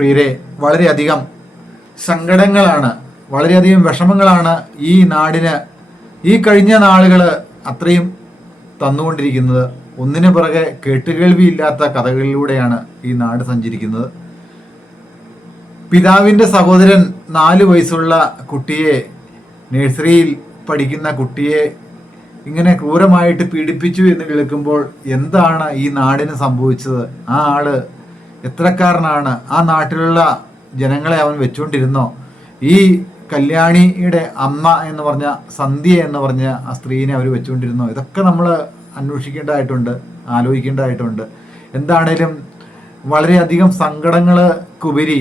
പ്രിയരെ, വളരെയധികം സങ്കടങ്ങളാണ്, വളരെയധികം വിഷമങ്ങളാണ് ഈ നാടിന് ഈ കഴിഞ്ഞ നാളുകൾ അത്രയും തന്നുകൊണ്ടിരിക്കുന്നത്. ഒന്നിനു പുറകെ കേട്ടുകേൾവിയില്ലാത്ത കഥകളിലൂടെയാണ് ഈ നാട് സഞ്ചരിക്കുന്നത്. പിതാവിൻ്റെ സഹോദരൻ 4 വയസ്സുള്ള കുട്ടിയെ, നഴ്സറിയിൽ പഠിക്കുന്ന കുട്ടിയെ ഇങ്ങനെ ക്രൂരമായിട്ട് പീഡിപ്പിച്ചു എന്ന് കേൾക്കുമ്പോൾ എന്താണ് ഈ നാടിന് സംഭവിച്ചത്? ആ ആള് എത്രക്കാരനാണ്? ആ നാട്ടിലുള്ള ജനങ്ങളെ അവൻ വെച്ചുകൊണ്ടിരുന്നോ? ഈ കല്യാണിയുടെ അമ്മ എന്ന് പറഞ്ഞ സന്ധ്യ എന്ന് പറഞ്ഞ ആ സ്ത്രീനെ അവർ വെച്ചുകൊണ്ടിരുന്നോ? ഇതൊക്കെ നമ്മൾ അന്വേഷിക്കേണ്ടതായിട്ടുണ്ട്, ആലോചിക്കേണ്ടതായിട്ടുണ്ട്. എന്താണേലും വളരെയധികം സങ്കടങ്ങൾക്കുപരി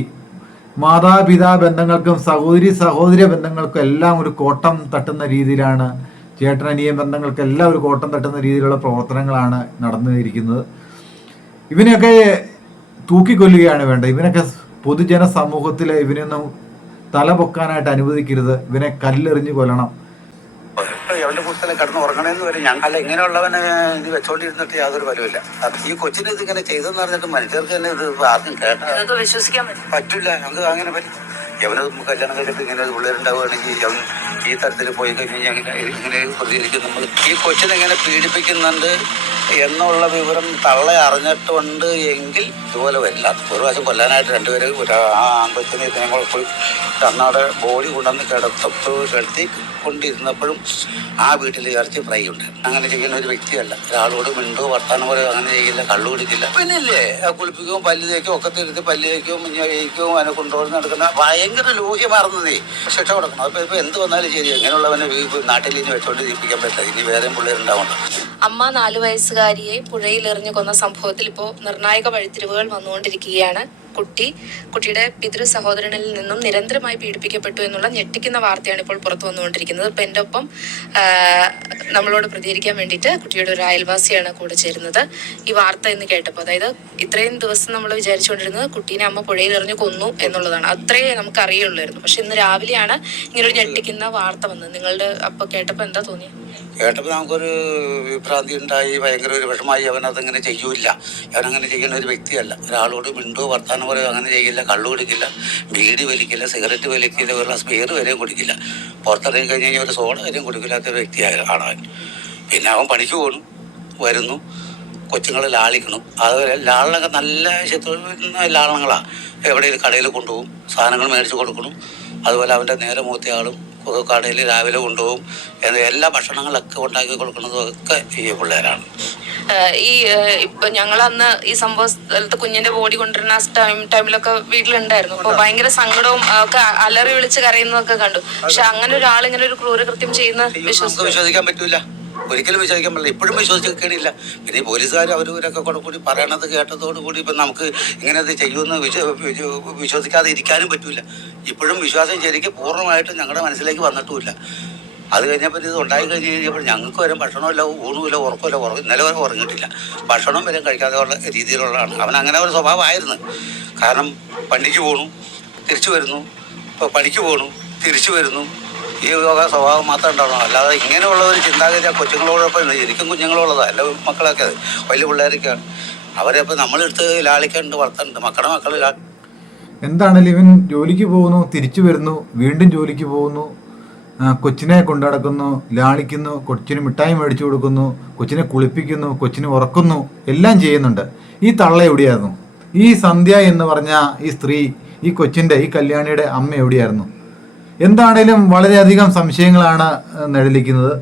മാതാപിതാ ബന്ധങ്ങൾക്കും സഹോദര ബന്ധങ്ങൾക്കും എല്ലാം ഒരു കോട്ടം തട്ടുന്ന രീതിയിലാണ്, ചേട്ടനനിയൻ ബന്ധങ്ങൾക്കെല്ലാം ഒരു കോട്ടം തട്ടുന്ന രീതിയിലുള്ള പ്രവർത്തനങ്ങളാണ് നടന്നിരിക്കുന്നത്. ഇവനെയൊക്കെ തൂക്കിക്കൊല്ലുകയാണ് വേണ്ടത്. ഇവനൊക്കെ പൊതുജന സമൂഹത്തിൽ ഇവനൊന്നും തല പൊക്കാനായിട്ട് അനുവദിക്കരുത്. ഇവനെ കല്ലെറിഞ്ഞ് കൊല്ലണം. അവന്റെ പുസ്തകം കിടന്ന് ഉറങ്ങണേന്ന് വരെ അല്ല, ഇങ്ങനെയുള്ളവനെ ഇത് വെച്ചോണ്ടിരുന്നിട്ട് യാതൊരു ഫലമില്ല. ഈ കൊച്ചിന് ഇതിങ്ങനെ ചെയ്തെന്ന് പറഞ്ഞിട്ട് മനുഷ്യർക്ക് തന്നെ ഇത് ആർക്കും കേട്ടാ വിശ്വസിക്കാൻ പറ്റില്ല. നമുക്ക് അങ്ങനെ പറ്റും. യവന് കല്യാണം കഴിഞ്ഞിട്ട് ഇങ്ങനെ പിള്ളേരുണ്ടാവുകയാണെങ്കിൽ അവൻ ഈ തരത്തിൽ പോയി കഴിഞ്ഞാൽ ഇങ്ങനെ പ്രതികരിക്കും. നമ്മൾ ഈ കൊച്ചിനെ ഇങ്ങനെ പീഡിപ്പിക്കുന്നുണ്ട് എന്നുള്ള വിവരം തള്ള അറിഞ്ഞിട്ടുണ്ട് എങ്കിൽ ഇതുപോലെ വരില്ല. ഒരു പ്രാവശ്യം കൊല്ലാനായിട്ട് 2 പേര് ആ ആൺകൊച്ചിനെ ഇതിനെ പോയി അന്നാടെ ബോഡി കൊണ്ടുവന്ന് കിടത്തി കൊണ്ടിരുന്നപ്പോഴും ആ വീട്ടിൽ ഇറച്ചി ഫ്രൈ ഉണ്ട്. അങ്ങനെ ചെയ്യുന്ന ഒരു വ്യക്തിയല്ല. ഒരാളോട് മിണ്ടോ വർത്താനം പറയോ അങ്ങനെ ചെയ്യില്ല, കള്ളു കുടിക്കില്ല. പിന്നില്ലേ കുളിപ്പിക്കുകയും പല്ല് തേക്കും ഒക്കെ തിരുത്തി പല്ല് തേക്കും കഴിക്കും അതിനെ കൊണ്ടുപോയി നടക്കുന്ന ഭയങ്കര ലോഹ്യമാർന്നതേ ശിക്ഷ കൊടുക്കണം. അപ്പൊ ഇപ്പൊ എന്ത് വന്നാലും ശരി, എങ്ങനെയുള്ളവനെ നാട്ടിൽ ഇനി വെച്ചോണ്ട് ജീവിപ്പിക്കാൻ പറ്റില്ല. ഇനി വേറെയും പിള്ളേരുണ്ടാവണ്ട. അമ്മ 4 വയസ്സുകാരിയെ പുഴയിൽ എറിഞ്ഞു കൊന്ന സംഭവത്തിൽ ഇപ്പോൾ നിർണായക വഴിത്തിരിവുകൾ വന്നുകൊണ്ടിരിക്കുകയാണ്. കുട്ടിയുടെ പിതൃ സഹോദരനിൽ നിന്നും നിരന്തരമായി പീഡിപ്പിക്കപ്പെട്ടു എന്നുള്ള ഞെട്ടിക്കുന്ന വാർത്തയാണ് ഇപ്പോൾ പുറത്തു വന്നുകൊണ്ടിരിക്കുന്നത്. ഇപ്പം എൻ്റെ ഒപ്പം നമ്മളോട് പ്രതികരിക്കാൻ വേണ്ടിയിട്ട് കുട്ടിയുടെ ഒരു അയൽവാസിയാണ് കൂടെ ചേരുന്നത്. ഈ വാർത്ത എന്ന് കേട്ടപ്പോൾ, അതായത് ഇത്രയും ദിവസം നമ്മൾ വിചാരിച്ചുകൊണ്ടിരുന്നത് കുട്ടീനെ അമ്മ പുഴയിൽ എറിഞ്ഞു കൊന്നു എന്നുള്ളതാണ്. അത്രയേ നമുക്ക് അറിയുള്ളായിരുന്നു. പക്ഷെ ഇന്ന് രാവിലെയാണ് ഇങ്ങനൊരു ഞെട്ടിക്കുന്ന വാർത്ത വന്നത്. നിങ്ങളുടെ അപ്പോൾ കേട്ടപ്പോൾ എന്താ തോന്നിയത്? കേട്ടപ്പോൾ നമുക്കൊരു വിഭ്രാന്തി ഉണ്ടായി, ഭയങ്കര ഒരു വിഷമായി. അവനതങ്ങനെ ചെയ്യൂല, അവനങ്ങനെ ചെയ്യുന്ന ഒരു വ്യക്തിയല്ല. ഒരാളോട് മിണ്ടോ വർത്താനം പറയോ അങ്ങനെ ചെയ്യില്ല, കള്ളു കുടിക്കില്ല, ബീഡി വലിക്കില്ല, സിഗരറ്റ് വലിക്കില്ല, ഒരു ഗ്ലാസ് ബിയർ വരെയും കുടിക്കില്ല, പുറത്തിറങ്ങി കഴിഞ്ഞ് കഴിഞ്ഞാൽ ഒരു സോഡ വരെയും കുടിക്കില്ലാത്ത ഒരു വ്യക്തിയാണ് അവൻ. പിന്നെ അവൻ പണിക്ക് പോകണം, വരുന്നു, കൊച്ചുങ്ങളെ ലാളിക്കണം. അതുപോലെ ലാളനൊക്കെ നല്ല ലാളനങ്ങളാണ്. എവിടെയും കടയിൽ കൊണ്ടുപോകും, സാധനങ്ങൾ മേടിച്ച് കൊടുക്കണം. അതുപോലെ അവൻ്റെ നേരെ മൂത്തയാളും കടയിൽ രാവിലെ കൊണ്ടുപോകും. എല്ലാ ഭക്ഷണങ്ങളൊക്കെ ഉണ്ടാക്കി കൊടുക്കുന്നതും ഒക്കെ ഈ പിള്ളേരാണ്. ഇപ്പൊ ഞങ്ങൾ അന്ന് ഈ സംഭവ സ്ഥലത്ത് കുഞ്ഞിന്റെ ബോഡി കൊണ്ടുവരുന്ന ടൈമിലൊക്കെ വീട്ടിലുണ്ടായിരുന്നു. അപ്പൊ ഭയങ്കര സങ്കടവും ഒക്കെ അലറി വിളിച്ച് കരയുന്നതൊക്കെ കണ്ടു. പക്ഷെ അങ്ങനെ ഒരാൾ ഇങ്ങനെ ഒരു ക്രൂരകൃത്യം ചെയ്യുന്ന വിശ്വസിക്കാൻ പറ്റൂല, ഒരിക്കലും വിശ്വസിക്കാൻ പറ്റില്ല. ഇപ്പോഴും വിശ്വസിക്കണില്ല. പിന്നെ പോലീസുകാർ അവരൊക്കെ കൂടി പറയണത് കേട്ടതോടുകൂടി ഇപ്പം നമുക്ക് ഇങ്ങനെ ഇത് ചെയ്യുമെന്ന് വിശ്വസിക്കാതെ ഇരിക്കാനും പറ്റൂല. ഇപ്പോഴും വിശ്വാസം ശരിക്കും പൂർണ്ണമായിട്ട് ഞങ്ങളുടെ മനസ്സിലേക്ക് വന്നിട്ടുമില്ല. അത് കഴിഞ്ഞപ്പോൾ ഇത് ഉണ്ടായി കഴിഞ്ഞ് കഴിഞ്ഞപ്പോൾ ഞങ്ങൾക്ക് വരെ ഭക്ഷണമില്ല, ഊണുമില്ല, ഉറക്കമില്ല. ഇന്നലെ വരെ ഉറങ്ങിയിട്ടില്ല. ഭക്ഷണം വരെ കഴിക്കാതെ ഉള്ള രീതിയിലുള്ളതാണ്. അവൻ അങ്ങനെ ഒരു സ്വഭാവമായിരുന്നു. കാരണം പണിക്ക് പോകണു, തിരിച്ചു വരുന്നു, ഇപ്പോൾ പണിക്ക് പോകണു, തിരിച്ചു വരുന്നു. ഈ സ്വഭാവം മാത്രം ഉണ്ടാവണം. അല്ലാതെ ഇങ്ങനെയുള്ള ഒരു ചിന്താഗതി ആ കൊച്ചുങ്ങളോടൊപ്പം എനിക്കും കുഞ്ഞുങ്ങളുള്ളതാണ്. എല്ലാ മക്കളൊക്കെ അത് വലിയ പിള്ളേരൊക്കെയാണ്. അവരെ ഇപ്പം നമ്മളെടുത്ത് ലാളിക്കാനുണ്ട്, വളർത്താനുണ്ട്. മക്കൾ എന്താണെങ്കിലും ഇവൻ ജോലിക്ക് പോകുന്നു, തിരിച്ചു വരുന്നു, വീണ്ടും ജോലിക്ക് പോകുന്നു, കൊച്ചിനെ കൊണ്ടു നടക്കുന്നു, ലാളിക്കുന്നു, കൊച്ചിന് മിഠായി മേടിച്ചു കൊടുക്കുന്നു, കൊച്ചിനെ കുളിപ്പിക്കുന്നു, കൊച്ചിനെ ഉറക്കുന്നു, എല്ലാം ചെയ്യുന്നുണ്ട്. ഈ തള്ള എവിടെയായിരുന്നു? ഈ സന്ധ്യ എന്ന് പറഞ്ഞ ഈ സ്ത്രീ, ഈ കൊച്ചിൻ്റെ, ഈ കല്യാണിയുടെ അമ്മ എവിടെയായിരുന്നു? എന്താണേലും വളരെയധികം സംശയങ്ങളാണ് നിഴലിക്കുന്നത്.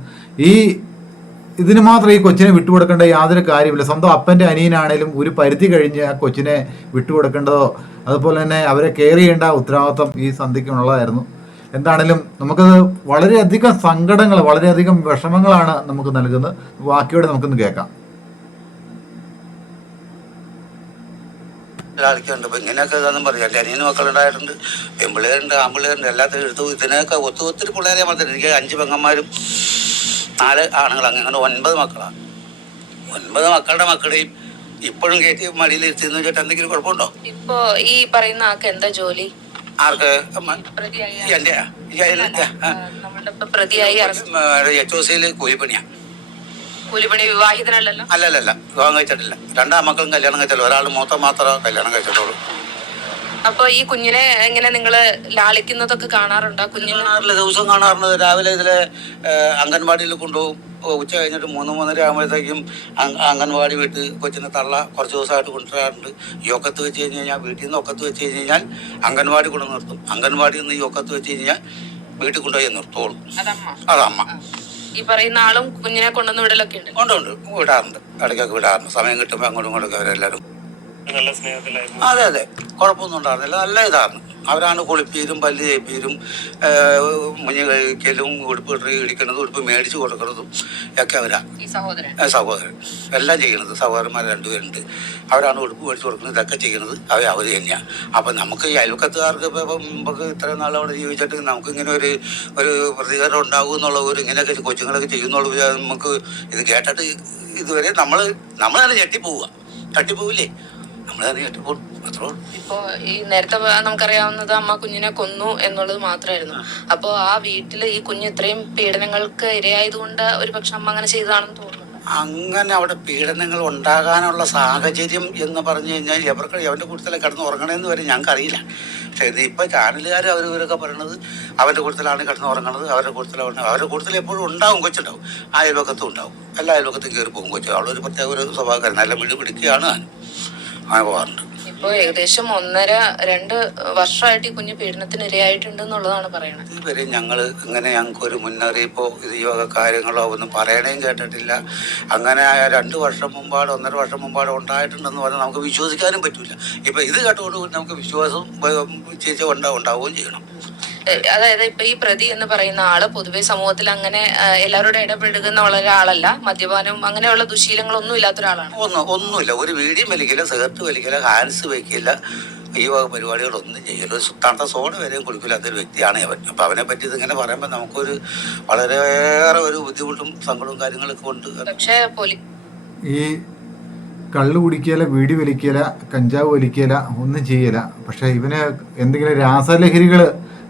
ഇതിന് മാത്രം ഈ കൊച്ചിനെ വിട്ടുകൊടുക്കേണ്ട യാതൊരു കാര്യമില്ല. സ്വന്തം അപ്പൻ്റെ അനിയനാണേലും ഒരു പരിധി കഴിഞ്ഞ് ആ കൊച്ചിനെ വിട്ടുകൊടുക്കേണ്ടതോ അതുപോലെ തന്നെ അവരെ കെയർ ചെയ്യേണ്ട ഉത്തരവാദിത്വം ഈ സന്ധ്യക്കുള്ളതായിരുന്നു. എന്താണേലും നമുക്കത് വളരെയധികം സങ്കടങ്ങൾ, വളരെയധികം വിഷമങ്ങളാണ് നമുക്ക് നൽകുന്നത്. ബാക്കിയോടെ നമുക്കൊന്ന് കേൾക്കാം. ലാളിക്കുന്നുണ്ട്. ഇപ്പം ഇങ്ങനെയൊക്കെ ഇതൊന്നും പറയും. എൻ്റെ അനിയന് മക്കളുണ്ടായിട്ടുണ്ട്, പെൺപിള്ളേരുണ്ട്, ആൺപിള്ളേരുണ്ട്. എല്ലാത്തിനും എടുത്തു ഇതിനൊക്കെ ഒത്തിരി പിള്ളേരെ മാത്രം. എനിക്ക് 5 പെങ്ങന്മാരും 4 ആണുങ്ങൾ, അങ്ങനെ 9 മക്കളാണ്. 9 മക്കളുടെ മക്കളെയും ഇപ്പോഴും കയറ്റി മടിയിൽ ഇരുത്തിന്ന് വെച്ചിട്ട് എന്തെങ്കിലും കുഴപ്പമുണ്ടോ? ഇപ്പൊ ഈ പറയുന്ന ആൾക്ക് എന്താ ജോലി? ആർക്ക്? എൻ്റെ HOCയിൽ കൂലിപ്പണിയാണ്. കൂലിപ്പണി. വിവാഹിതനല്ലല്ലോ? അല്ലല്ല, വിവാഹം കഴിച്ചിട്ടില്ല. 2 മക്കളും കല്യാണം കഴിച്ചില്ല. ഒരാൾ മൂത്ത മാത്രമേ കല്യാണം കഴിച്ചിട്ടുള്ളൂ. അപ്പൊ ഈ കുഞ്ഞിനെ എങ്ങനെ നിങ്ങള് ലാളിക്കുന്നതൊക്കെ കാണാറുണ്ടോ? കുഞ്ഞിനെ കാണാറില്ല, ദിവസവും കാണാറുണ്ട്. രാവിലെ ഇതിലെ അംഗൻവാടിയിൽ കൊണ്ടുപോകും. ഉച്ച കഴിഞ്ഞിട്ട് 3-3:30 ആകുമ്പോഴത്തേക്കും അംഗൻവാടി വിട്ട് കൊച്ചിനെ തള്ള കുറച്ച് ദിവസമായിട്ട് കൊണ്ടുവരാറുണ്ട്. ഈ ഒക്കത്ത് വെച്ച് കഴിഞ്ഞാൽ വീട്ടിൽ നിന്ന് ഒക്കത്ത് വെച്ച് കഴിഞ്ഞാൽ അംഗൻവാടി കൊണ്ട് നിർത്തും. അംഗൻവാടിയിൽ നിന്ന് ഈ ഒക്കത്ത് വെച്ച് കഴിഞ്ഞാൽ വീട്ടിൽ കൊണ്ടുപോയി നിർത്തോളും. അതമ്മ. ഈ പറയുന്ന ആളും കുഞ്ഞിനെ കൊണ്ടുവന്ന് വിടലൊക്കെ ഉണ്ട്? ഉണ്ട്, വിടാറുണ്ട്. ഇടയ്ക്കൊക്കെ വിടാറുണ്ട്. സമയം കിട്ടുമ്പോൾ അങ്ങോട്ടും ഇങ്ങോട്ടൊക്കെ അവരെല്ലാവരും. നല്ല സ്നേഹത്തിലായിരുന്നു. അതെ, കുഴപ്പമൊന്നും ഉണ്ടായിരുന്നില്ല. നല്ല ഇതായിരുന്നു. അവരാണ് കുളിപ്പീരും പല്ല് തേപ്പീരും മുഞ്ഞ് കഴിക്കലും ഉടുപ്പ് ഇടിക്കുന്നതും ഉടുപ്പ് മേടിച്ചു കൊടുക്കുന്നതും ഒക്കെ അവരാ. സഹോദരൻ എല്ലാം ചെയ്യുന്നത്. സഹോദരന്മാർ 2 പേരുണ്ട്. അവരാണ് ഉടുപ്പ് മേടിച്ചു കൊടുക്കുന്നത്. ഇതൊക്കെ ചെയ്യുന്നത് അവർ തന്നെയാണ്. അപ്പം നമുക്ക് ഈ അയൽവക്കത്തുകാർക്ക് ഇപ്പം നമുക്ക് ഇത്രയും നാൾ അവിടെ ജീവിച്ചിട്ട് നമുക്ക് ഇങ്ങനെ ഒരു പ്രതികരണം ഉണ്ടാകും എന്നുള്ള ഇങ്ങനെയൊക്കെ കൊച്ചുങ്ങളൊക്കെ ചെയ്യുന്നുള്ള നമുക്ക് ഇത് കേട്ടിട്ട് ഇതുവരെ നമ്മൾ തന്നെ തട്ടിപ്പോവില്ലേ, നമ്മൾ തന്നെ ഞെട്ടിപ്പോകും. അത്രേ. ഇപ്പോ ഈ നേരത്തെ നമുക്കറിയാവുന്നത് അമ്മ കുഞ്ഞിനെ കൊന്നു എന്നുള്ളത് മാത്രമായിരുന്നു. അപ്പോ ആ വീട്ടില് ഈ കുഞ്ഞ് ഇത്രയും പീഡനങ്ങൾക്ക് ഇരയായതുകൊണ്ട് ഒരു പക്ഷെ അമ്മ അങ്ങനെ ചെയ്തതാണെന്ന് തോന്നുന്നു. അങ്ങനെ അവിടെ പീഡനങ്ങൾ ഉണ്ടാകാനുള്ള സാഹചര്യം എന്ന് പറഞ്ഞു കഴിഞ്ഞാൽ അവൻ്റെ കൂട്ടത്തിലെ കിടന്ന് ഉറങ്ങണമെന്ന് വരെ ഞങ്ങൾക്കറിയില്ല. പക്ഷേ ഇത് ഇപ്പം ചാനലുകാർ ഇവരൊക്കെ പറയണത് അവൻ്റെ കൂട്ടത്തിലാണ് കിടന്ന് ഉറങ്ങണത്, അവരുടെ കൂട്ടത്തിൽ എപ്പോഴും ഉണ്ടാവും, കൊച്ചുണ്ടാവും. ആ അയൽവക്കത്തും ഉണ്ടാവും. എല്ലാ അയൽവക്കത്തും കയറി പോകും കൊച്ചു. അവളൊരു പ്രത്യേക ഒരു സ്വഭാവക്കാരൻ, നല്ല മിഴി പിടിക്കുകയാണ്. അങ്ങനെ പോകാറുണ്ട്. ഇപ്പൊ ഏകദേശം 1.5-2 വർഷമായിട്ട് ഈ കുഞ്ഞ് പീഡനത്തിന് ഇരയായിട്ടുണ്ട് എന്നുള്ളതാണ് പറയണത്. ഇതുവരെ ഞങ്ങൾക്കൊരു മുന്നറിയിപ്പോ ഇത് ഈ വക കാര്യങ്ങളോ ഒന്നും പറയണേയും കേട്ടിട്ടില്ല. അങ്ങനെ 2 വർഷം മുമ്പാട് 1.5 വർഷം മുമ്പാട് ഉണ്ടായിട്ടുണ്ടെന്ന് പറഞ്ഞാൽ നമുക്ക് വിശ്വസിക്കാനും പറ്റില്ല. ഇപ്പൊ ഇത് കേട്ടോടുകൂടി നമുക്ക് വിശ്വാസം ഉണ്ടാവുകയും ചെയ്യണം. അതായത് ഇപ്പൊ ഈ പ്രതി എന്ന് പറയുന്ന ആള് പൊതുവെ സമൂഹത്തിൽ അങ്ങനെ എല്ലാവരോടും ഇടപെടുന്ന ഒരാളല്ല. മദ്യപാനവും അങ്ങനെയുള്ള ദുശീലങ്ങളൊന്നും ഇല്ലാത്ത ഒരാളാണ്. ഒന്നുമില്ല. ഒരു വീഡിയും വലിക്കില്ല, സിഗരറ്റ് വലിക്കില്ല, ഹാൻസ് വയ്ക്കില്ല, ഈ വക പരിപാടികളൊന്നും ചെയ്യില്ല. ഒരു തണുത്ത സോഡ വരെയും കുടിക്കില്ലാത്തൊരു വ്യക്തിയാണ് അവൻ. അപ്പം അവനെ പറ്റി ഇതിങ്ങനെ പറയുമ്പോൾ നമുക്കൊരു വളരെയേറെ ഒരു ബുദ്ധിമുട്ടും സങ്കടവും കാര്യങ്ങളൊക്കെ ഉണ്ട്. പക്ഷേ ഈ കള്ള് കുടിക്കല, വീടി വലിക്കല, കഞ്ചാവ് വലിക്കല, ഒന്നും ചെയ്യല. പക്ഷെ ഇവന് എന്തെങ്കിലും രാസലഹരികൾ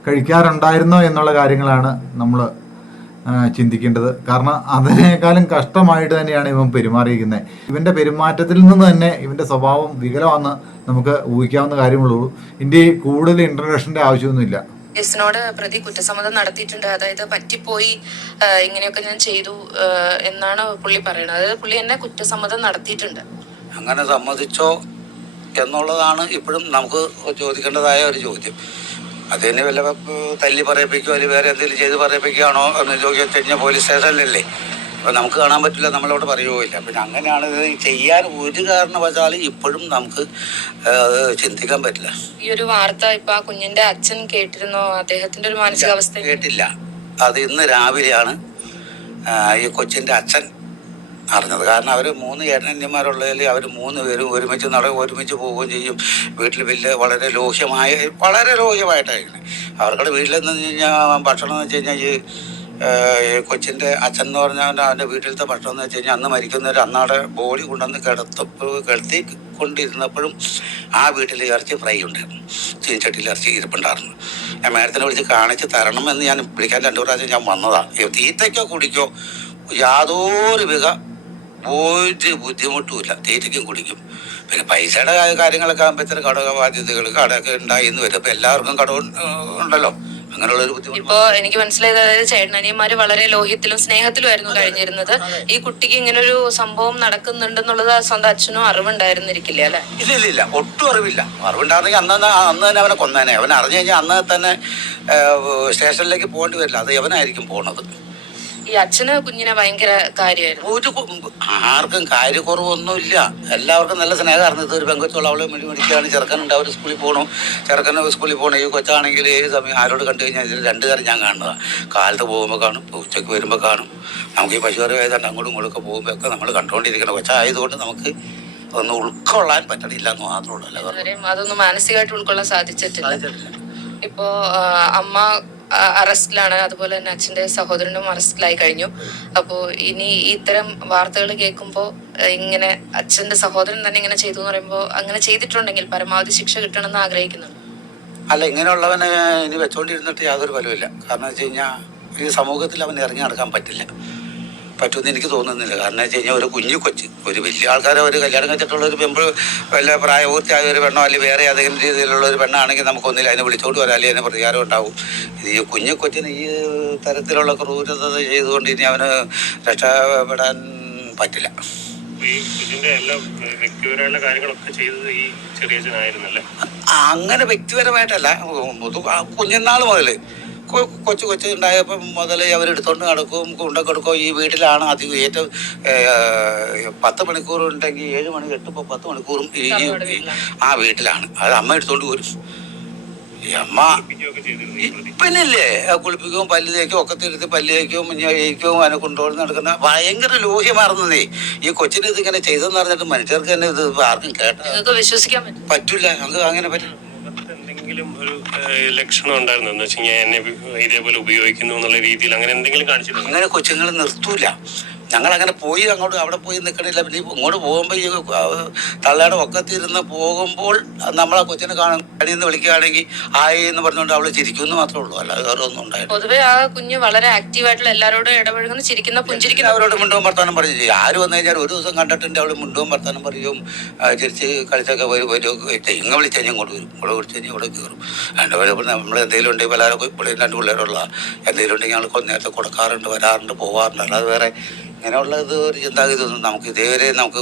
കഴിക്കാറുണ്ടായിരുന്നോ എന്നുള്ള കാര്യങ്ങളാണ് നമ്മൾ ചിന്തിക്കേണ്ടത്. കാരണം അതിനേക്കാളും കഷ്ടമായിട്ട് തന്നെയാണ് ഇവൻ പെരുമാറിയിരിക്കുന്നത്. ഇവൻ്റെ പെരുമാറ്റത്തിൽ നിന്ന് തന്നെ ഇവൻ്റെ സ്വഭാവം വികലമാണെന്ന് നമുക്ക് ഊഹിക്കാവുന്ന കാര്യമുള്ളൂ. ഇതിൻ്റെ കൂടുതൽ ഇൻട്രഡക്ഷൻ്റെ ആവശ്യമൊന്നുമില്ല. കേസിനോട് പ്രതി കുറ്റസമ്മതം നടത്തിയിട്ടുണ്ട്. അതായത് പറ്റിപ്പോയി, ഇങ്ങനെയൊക്കെ ഞാൻ ചെയ്തു എന്നാണ് പുള്ളി പറയുന്നത്. അതായത് പുള്ളി എന്നെ കുറ്റസമ്മതം നടത്തിയിട്ടുണ്ട്. അങ്ങനെ സമ്മതിച്ചോ എന്നുള്ളതാണ് ഇപ്പോഴും നമുക്ക് ചോദിക്കേണ്ടതായ ഒരു ചോദ്യം. അതിന് വല്ല തല്ലി പറയിപ്പിക്കുകയോ അല്ലെങ്കിൽ വേറെ എന്തെങ്കിലും ചെയ്ത് പറയിപ്പിക്കുകയാണോ എന്ന് ചോദിച്ചു കഴിഞ്ഞാൽ പോലീസ് സ്റ്റേഷനിലല്ലേ. അപ്പം നമുക്ക് കാണാൻ പറ്റില്ല, നമ്മളോട് പറയുകയില്ല. പിന്നെ അങ്ങനെയാണ് ഇത് ചെയ്യാൻ ഒരു കാരണവശാലും ഇപ്പോഴും നമുക്ക് അത് ചിന്തിക്കാൻ പറ്റില്ല. ഈ ഒരു വാർത്ത ഇപ്പൊ ആ കുഞ്ഞിന്റെ അച്ഛൻ കേട്ടിരുന്നോ? അദ്ദേഹത്തിന്റെ ഒരു മാനസികാവസ്ഥ കേട്ടില്ല. അത് ഇന്ന് രാവിലെയാണ് ഈ കൊച്ചിൻ്റെ അച്ഛൻ അറിഞ്ഞത്. കാരണം അവർ 3 ഏട്ടനന്യന്മാരുള്ളതിൽ അവർ 3 പേരും ഒരുമിച്ച് പോവുകയും ചെയ്യും. വീട്ടിൽ വളരെ ലോഹ്യമായിട്ടായിരിക്കണം. അവർക്കുടെ വീട്ടിലെന്ന് വെച്ച് കഴിഞ്ഞാൽ ഭക്ഷണം എന്ന് വെച്ച് കഴിഞ്ഞാൽ ഈ കൊച്ചിൻ്റെ അച്ഛൻ എന്ന് പറഞ്ഞാൽ അവൻ്റെ വീട്ടിലത്തെ ഭക്ഷണം എന്ന് വെച്ച് കഴിഞ്ഞാൽ അന്ന് മരിക്കുന്നവർ അന്നാടെ ബോഡി കൊണ്ടുവന്ന് കിടത്തി കൊണ്ടിരുന്നപ്പോഴും ആ വീട്ടിൽ ഇറച്ചി ഫ്രൈ ഉണ്ടായിരുന്നു. ചീനച്ചട്ടിയിൽ ഇറച്ചി ഇരിപ്പുണ്ടായിരുന്നു. ഞാൻ മേഡത്തിനെ വിളിച്ച് കാണിച്ച് തരണമെന്ന് ഞാൻ വിളിക്കാൻ 2 പ്രാവശ്യം ഞാൻ വന്നതാണ്. തീറ്റയ്ക്കോ കുടിക്കോ യാതൊരു ഒരു ബുദ്ധിമുട്ടുമില്ല. തീറ്റയ്ക്കും കുടിക്കും. പിന്നെ പൈസയുടെ കാര്യങ്ങളൊക്കെ ആകുമ്പോഴത്തേക്ക് കടക ബാധ്യതകൾ കടമൊക്കെ ഉണ്ടായി എന്ന് വരും. അപ്പം എല്ലാവർക്കും കടം ഉണ്ടല്ലോ. അങ്ങനെയുള്ളൊരു ബുദ്ധിമുട്ട്. ഇപ്പോ എനിക്ക് മനസ്സിലായത്, അതായത് ചേട്ടനനിയന്മാര് വളരെ ലോഹ്യത്തിലും സ്നേഹത്തിലുമായിരുന്നു കഴിഞ്ഞിരുന്നത്. ഈ കുട്ടിക്ക് ഇങ്ങനെ ഒരു സംഭവം നടക്കുന്നുണ്ടെന്നുള്ളത് സ്വന്തം അച്ഛനും അറിവുണ്ടായിരുന്നിരിക്കില്ല അല്ലെ? ഇല്ല, ഒട്ടും അറിവുണ്ടായിരുന്നെങ്കിൽ അന്ന് തന്നെ അവനെ കൊന്നേനെ. അവൻ അറിഞ്ഞു കഴിഞ്ഞാൽ അന്ന് തന്നെ സ്റ്റേഷനിലേക്ക് പോകേണ്ടി വരില്ല. അത് അവനായിരിക്കും പോണത്. ഈ അച്ഛന് കുഞ്ഞിനെ ഭയങ്കര കാര്യമായിരുന്നു. ആർക്കും കാര്യക്കുറവൊന്നുമില്ല. എല്ലാവർക്കും നല്ല സ്നേഹമായിരുന്നു. ഇതൊരു പെങ്കൊച്ചുള്ള അവളെ മേടിക്കുകയാണ്. ചെറുക്കനുണ്ട്, അവർ സ്കൂളിൽ പോകണം. ചെറുക്കന് സ്കൂളിൽ പോകണം. ഈ കൊച്ചാണെങ്കിൽ ഏത് സമയം ആരോട് കണ്ടു കഴിഞ്ഞാൽ ഇതിൽ 2 കാര്യം ഞാൻ കാണുന്നതാണ്. കാലത്ത് പോകുമ്പോൾ കാണും, ഉച്ചയ്ക്ക് വരുമ്പോൾ കാണും. നമുക്ക് ഈ പശുവറി ആയതുകൊണ്ട് അങ്ങോട്ടും ഇങ്ങോട്ടൊക്കെ പോകുമ്പോൾ ഒക്കെ നമ്മൾ കണ്ടുകൊണ്ടിരിക്കണം. കൊച്ചായതുകൊണ്ട് നമുക്ക് ഒന്ന് ഉൾക്കൊള്ളാൻ പറ്റണില്ല എന്ന് മാത്രമേ. അതൊന്നും മാനസികമായിട്ട് ഉൾക്കൊള്ളാൻ സാധിച്ചിട്ടില്ല. ഇപ്പോ അമ്മ അറസ്റ്റിലാണ്, അതുപോലെ തന്നെ അച്ഛന്റെ സഹോദരനും അറസ്റ്റിലായി കഴിഞ്ഞു. അപ്പോൾ ഇനി ഇത്തരം വാർത്തകൾ കേൾക്കുമ്പോൾ ഇങ്ങനെ അച്ഛന്റെ സഹോദരൻ തന്നെ ഇങ്ങനെ ചെയ്തു എന്ന് പറയുമ്പോൾ അങ്ങനെ ചെയ്തിട്ടുണ്ടെങ്കിൽ പരമാവധി ശിക്ഷ കിട്ടണമെന്ന് ആഗ്രഹിക്കുന്നുണ്ട്. അല്ല, ഇങ്ങനെയുള്ളവനെ ഇനി വെച്ചോണ്ടിരുന്നിട്ട് യാതൊരു ഫലമില്ല. കാരണം വെച്ച് കഴിഞ്ഞാൽ ഈ സമൂഹത്തിൽ അവൻ ഇറങ്ങി നടക്കാൻ പറ്റില്ല. പറ്റുമെന്ന് എനിക്ക് തോന്നുന്നില്ല. കാരണം വെച്ച് കഴിഞ്ഞാൽ ഒരു കുഞ്ഞു കൊച്ച്, ഒരു വലിയ ആൾക്കാരെ ഒരു കല്യാണം കഴിച്ചിട്ടുള്ള ഒരു പെമ്പ്, വല്ല പ്രായപൂർത്തിയായ ഒരു പെണ്ണോ അല്ലെങ്കിൽ വേറെ ഏതെങ്കിലും രീതിയിലുള്ള ഒരു പെണ്ണാണെങ്കിൽ നമുക്കൊന്നില്ല അതിനെ വിളിച്ചോണ്ട് വരാം, അല്ലെങ്കിൽ അതിന് പ്രതികാരം ഉണ്ടാവും. ഇത് ഈ കുഞ്ഞു കൊച്ചിന് ഈ തരത്തിലുള്ള ക്രൂരത ചെയ്തുകൊണ്ട് ഇനി അവന് രക്ഷപ്പെടാൻ പറ്റില്ല. ഈ കുഞ്ഞിന്റെ എല്ലാ വ്യക്തിപരമായ കാര്യങ്ങളൊക്കെ ചെയ്തത് ഈ ചെറിയച്ഛനായിരുന്നല്ലേ? അങ്ങനെ വ്യക്തിപരമായിട്ടല്ല, കുഞ്ഞുനാൾ മുതൽ കൊച്ചു ഉണ്ടായപ്പം മുതൽ അവരെടുത്തോണ്ട് നടക്കും, കൊണ്ടൊക്കെ ഈ വീട്ടിലാണ് അധികം ഏറ്റവും 10 മണിക്കൂർ ഉണ്ടെങ്കിൽ 7 മണി 10 മണിക്കൂറും ആ വീട്ടിലാണ്. അത് അമ്മ എടുത്തോണ്ട് പോരും. ഈ അമ്മ പിന്നല്ലേ കുളിപ്പിക്കും, പല്ല് തേക്കും, ഒക്കെ തിരുത്തി പല്ല് തേക്കും, കഴിക്കും, അതിനെ കൊണ്ടുപോയി നടക്കുന്ന ഭയങ്കര ലോഹ്യമാർന്നതേ. ഈ കൊച്ചിന് ഇതിങ്ങനെ ചെയ്തെന്ന് പറഞ്ഞിട്ട് മനുഷ്യർക്ക് തന്നെ ഇത് ആർക്കും കേട്ടാ വിശ്വസിക്കാൻ പറ്റൂല. നമുക്ക് അങ്ങനെ പറ്റും. എന്തെങ്കിലും ഒരു ലക്ഷണം ഉണ്ടായിരുന്നു എന്ന് വെച്ച് കഴിഞ്ഞാൽ എന്നെ ഇതേപോലെ ഉപയോഗിക്കുന്നു എന്നുള്ള രീതിയിൽ അങ്ങനെ എന്തെങ്കിലും കാണിച്ചിട്ടുണ്ടോ? അങ്ങനെ കൊച്ചുങ്ങൾ നിർത്തൂല. ഞങ്ങളങ്ങനെ പോയി അവിടെ പോയി നിൽക്കണില്ല. പിന്നെ ഇങ്ങോട്ട് പോകുമ്പോൾ ഈ തള്ളയുടെ ഒക്കത്തിരുന്ന് പോകുമ്പോൾ നമ്മളെ കൊച്ചിനെ കണിന്ന് വിളിക്കുകയാണെങ്കിൽ ആയി എന്ന് പറഞ്ഞുകൊണ്ട് അവള് ചിരിക്കുമെന്ന് മാത്രമേ ഉള്ളൂ, അല്ലാതെ വേറെ ഒന്നും ഉണ്ടായില്ല. പൊതുവെ ആ കുഞ്ഞ് വളരെ ആക്റ്റീവായിട്ടുള്ള എല്ലാവരോടും ഇടപഴകുന്ന, ചിരിക്കുന്ന, പുഞ്ചിരിക്കുന്ന, അവരോട് മുണ്ടവും വർത്താനം പറയും ചെയ്യും. ആര് വന്നു കഴിഞ്ഞാൽ ഒരു ദിവസം കണ്ടിട്ടുണ്ട് അവള് മുണ്ടവും വർത്താനം പറയും, ചിരിച്ച് കളിച്ചൊക്കെ വരും. ഇങ്ങ വിളിച്ചു കഴിഞ്ഞാൽ ഇങ്ങോട്ട് വരും, ഇവിടെ വിളിച്ചു കഴിഞ്ഞാൽ ഇവിടെ കയറും. നമ്മൾ എന്തെങ്കിലും ഉണ്ടെങ്കിൽ പലരും ഇവിടെ 2 പിള്ളേരുള്ള എന്തെങ്കിലും ഉണ്ടെങ്കിൽ ഞങ്ങൾ നേരത്തെ കൊടുക്കാറുണ്ട്, വരാറുണ്ട്, പോകാറുണ്ട്. അല്ലാതെ വേറെ ഇങ്ങനെയുള്ളത് ഒരു ചിന്താഗതി ഒന്നും നമുക്ക് ഇതേവരെ നമുക്ക്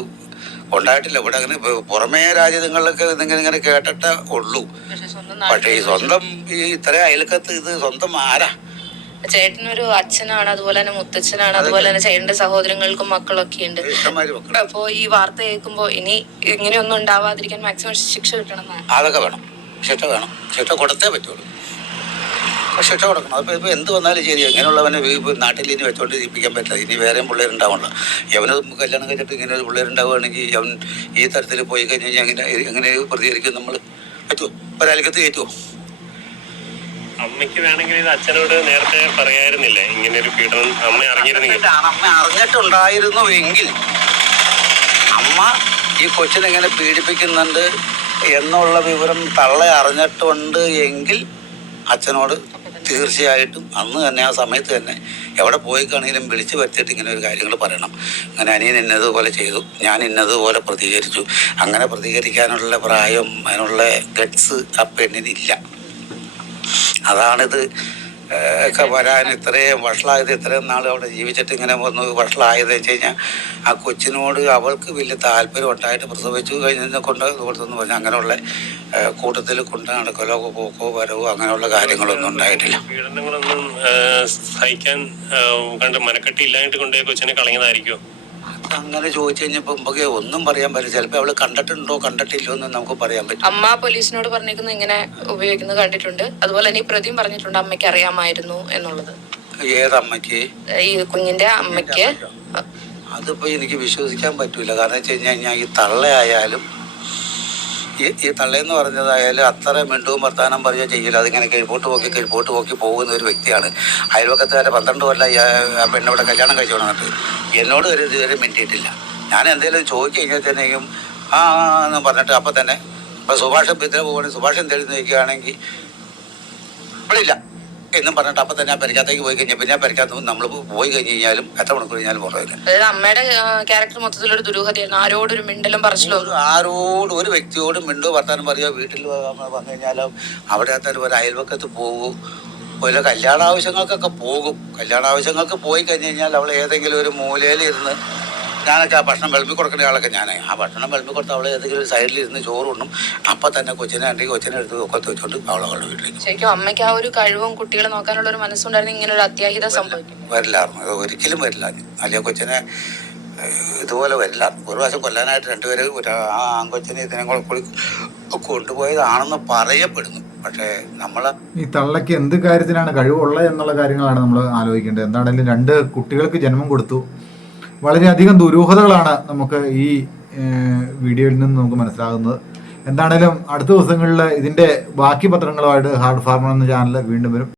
ഉണ്ടായിട്ടില്ല. ഇവിടെ അങ്ങനെ പുറമേ രാജ്യങ്ങളിലൊക്കെ ഇങ്ങനെ കേട്ടിട്ടേ ഉള്ളൂ. പക്ഷേ ഈ സ്വന്തം ഈ ഇത്ര അയൽക്കത്ത് ഇത് സ്വന്തം ആരാ? ചേട്ടനൊരു അച്ഛനാണ്, അതുപോലെ തന്നെ മുത്തച്ഛനാണ്, അതുപോലെ തന്നെ ചേട്ടന്റെ സഹോദരങ്ങൾക്കും മക്കളൊക്കെ ഉണ്ട്. അപ്പോ ഈ വാർത്ത കേൾക്കുമ്പോ ഇനി ഇങ്ങനെയൊന്നും ഉണ്ടാവാതിരിക്കാൻ മാക്സിമം ശിക്ഷ കിട്ടണം. അതൊക്കെ വേണം, ശിക്ഷ വേണം, ശിക്ഷ കൊടുത്തേ പറ്റുള്ളൂ. ശിക്ഷ കൊടുക്കണം. അപ്പോൾ ഇപ്പോൾ എന്ത് വന്നാലും ശരി, എങ്ങനെയുള്ളവനെ നാട്ടിൽ ഇനി വെച്ചോണ്ട് ഇരിപ്പിക്കാൻ പറ്റില്ല. ഇനി വേറെയും പിള്ളേരുണ്ടാവുള്ളൂ. യവന് കല്യാണം കഴിച്ചിട്ട് ഇങ്ങനെ ഒരു പിള്ളേരുണ്ടാവുകയാണെങ്കിൽ അവൻ ഈ തരത്തിൽ പോയി കഴിഞ്ഞ് കഴിഞ്ഞാൽ എങ്ങനെ പ്രതികരിക്കും? നമ്മൾ പറ്റുമോ? ഒരാൾക്കത്ത് കയറ്റുമോ? അമ്മയ്ക്ക് വേണമെങ്കിൽ ഇത് അച്ഛനോട് നേരത്തെ പറയായിരുന്നില്ലേ ഇങ്ങനെ ഒരു പീഡനം? അമ്മ അറിഞ്ഞിരുന്നെങ്കിൽ, അമ്മ അറിഞ്ഞിട്ടുണ്ടായിരുന്നുവെങ്കിൽ, അമ്മ ഈ കൊച്ചിനെങ്ങനെ പീഡിപ്പിക്കുന്നുണ്ട് എന്നുള്ള വിവരം തള്ള അറിഞ്ഞിട്ടുണ്ട് എങ്കിൽ അച്ഛനോട് തീർച്ചയായിട്ടും അന്ന് തന്നെ ആ സമയത്ത് തന്നെ എവിടെ പോയിക്കാണെങ്കിലും വിളിച്ചു വരുത്തിയിട്ട് ഇങ്ങനെ ഒരു കാര്യങ്ങൾ പറയണം. അങ്ങനെ അനിയൻ ഇന്നതുപോലെ ചെയ്തു, ഞാൻ ഇന്നതുപോലെ പ്രതികരിച്ചു. അങ്ങനെ പ്രതികരിക്കാനുള്ള പ്രായം, അതിനുള്ള ഗട്ട്സ് ആ പെണ്ണിനില്ല. അതാണിത് ഒക്കെ വരാൻ ഇത്രയും വഷളായത്. ഇത്രയും നാൾ അവിടെ ജീവിച്ചിട്ട് ഇങ്ങനെ വന്ന് വഷളായത് വെച്ച് കഴിഞ്ഞാൽ ആ കൊച്ചിനോട് അവൾക്ക് വലിയ താല്പര്യം ഉണ്ടായിട്ട് പ്രസവിച്ചു കഴിഞ്ഞതിനെ കൊണ്ട് കൊടുത്തെന്ന് പറഞ്ഞാൽ അങ്ങനെയുള്ള കൂട്ടത്തിൽ കൊണ്ട് നടക്കലോ പോക്കോ വരവോ അങ്ങനെയുള്ള കാര്യങ്ങളൊന്നും ഉണ്ടായിട്ടില്ല. പീഡനങ്ങളൊന്നും സഹിക്കാൻ കണ്ട് മനക്കെട്ടി ഇല്ലായിട്ട് കൊണ്ടുപോയി കൊച്ചിനെ കളഞ്ഞതായിരിക്കുമോ? അങ്ങനെ ചോദിച്ചു കഴിഞ്ഞപ്പോൾ നമുക്ക് ഒന്നും പറയാൻ പറ്റില്ല. ചിലപ്പോൾ അവള് കണ്ടിട്ടുണ്ടോ കണ്ടിട്ടില്ലോ എന്ന് നമുക്ക് പറയാൻ പറ്റും. അമ്മ പോലീസിനോട് പറഞ്ഞിരിക്കുന്നത് ഇങ്ങനെ ഉപയോഗിക്കുന്നത് കണ്ടിട്ടുണ്ട്, അതുപോലെ തന്നെ ഈ പ്രതിയും പറഞ്ഞിട്ടുണ്ട് അമ്മയ്ക്ക് അറിയാമായിരുന്നു എന്നുള്ളത്. ഏതമ്മയ്ക്ക്? ഈ കുഞ്ഞിന്റെ അമ്മയ്ക്ക്. അതിപ്പോ എനിക്ക് വിശ്വസിക്കാൻ പറ്റൂല. കാരണം വെച്ച് കഴിഞ്ഞാൽ ഈ തള്ളയായാലും ഈ തള്ളയെന്ന് പറഞ്ഞതായാലും അത്ര മിണ്ടുവും വർത്താനം പറയുകയോ ചെയ്യില്ല. അതിങ്ങനെ കിഴിപ്പോട്ട് പോക്കി പോകുന്ന ഒരു വ്യക്തിയാണ്. അയൽവക്കത്തുകാരെ 12 കൊല്ലം ആ പെണ്ണിവിടെ കല്യാണം കഴിച്ചു കൊണ്ടിട്ട് എന്നോട് ഒരു ഇതുവരെ മിണ്ടിയിട്ടില്ല. ഞാൻ എന്തെങ്കിലും ചോദിച്ചു കഴിഞ്ഞാൽ തന്നെയും ആ എന്ന് പറഞ്ഞിട്ട് അപ്പം തന്നെ ഇപ്പോൾ സുഭാഷ് പിത്ര പോകുകയാണെങ്കിൽ സുഭാഷ് എന്തെങ്കിലും ചോദിക്കുകയാണെങ്കിൽ ഇവിടില്ല എന്നും പറഞ്ഞിട്ട് അപ്പം തന്നെ ആ പരിക്കാത്തേക്ക് പോയി കഴിഞ്ഞാൽ പിന്നെ ആ പരിക്കാത്ത നമ്മൾ പോയി കഴിഞ്ഞ് കഴിഞ്ഞാലും എത്ര മണിക്കൂർ കഴിഞ്ഞാലും പുറകില്ല. അതായത് അമ്മയുടെ ക്യാരക്ടർ മൊത്തത്തിലൊരു ദുരൂഹതയായിരുന്നു. ആരോടൊരു മിണ്ടലും പറച്ചിലോ, ആരോടും ഒരു വ്യക്തിയോടും മിണ്ടോ വർത്താനം പറയുക. വീട്ടിൽ വന്നു കഴിഞ്ഞാലും അവിടെ ഒരു അയൽവക്കത്ത് പോകും, വല്ല കല്യാണ ആവശ്യങ്ങൾക്കൊക്കെ പോകും. കല്യാണ ആവശ്യങ്ങൾക്ക് പോയി കഴിഞ്ഞ് കഴിഞ്ഞാൽ അവൾ ഏതെങ്കിലും ഒരു മൂലയിലിരുന്ന്, ഞാനൊക്കെ ആ ഭക്ഷണം വിളമ്പി കൊടുക്കുന്ന ആളൊക്കെ ഞാൻ ആ ഭക്ഷണം വിളമ്പി കൊടുത്ത് അവളെ ഏതെങ്കിലും ഒരു സൈഡിലിരുന്ന് ചോറുണ്ണും. അപ്പം തന്നെ കൊച്ചിനെ ഉണ്ടെങ്കിൽ കൊച്ചിനെ എടുത്ത് ഒക്കത്ത് വെച്ചോണ്ട് അവളുടെ വീട്ടിലേക്ക്. ശരിക്കും അമ്മയ്ക്ക് ആ ഒരു കഴിവും കുട്ടികളെ നോക്കാനുള്ള ഒരു മനസ്സുണ്ടായിരുന്നു, ഇങ്ങനെ ഒരു അത്യാഹിതം സംഭവിക്കും വരില്ലായിരുന്നു. അത് ഒരിക്കലും വരില്ല. അല്ലെങ്കിൽ കൊച്ചിനെ ഇതുപോലെ വരില്ല. ഒരു പ്രാവശ്യം കൊല്ലാനായിട്ട് 2 പേര് ആ ആൺകൊച്ചിനെ ഇതിനെ കൂടി കൊണ്ടുപോയതാണെന്ന് പറയപ്പെടുന്നു. പക്ഷേ നമ്മളെ ഈ തള്ളയ്ക്ക് എന്ത് കാര്യത്തിനാണ് കഴിവുള്ളത് എന്നുള്ള കാര്യങ്ങളാണ് നമ്മൾ ആലോചിക്കേണ്ടത്. എന്താണെങ്കിലും 2 കുട്ടികൾക്ക് ജന്മം കൊടുത്തു. വളരെയധികം ദുരൂഹതകളാണ് നമുക്ക് ഈ വീഡിയോയിൽ നിന്ന് നമുക്ക് മനസ്സിലാകുന്നത്. എന്താണേലും അടുത്ത ദിവസങ്ങളിൽ ഇതിൻ്റെ ബാക്കി പത്രങ്ങളുമായിട്ട് ഹാർഡ് ഫാർമർ എന്ന ചാനൽ വീണ്ടും വരും.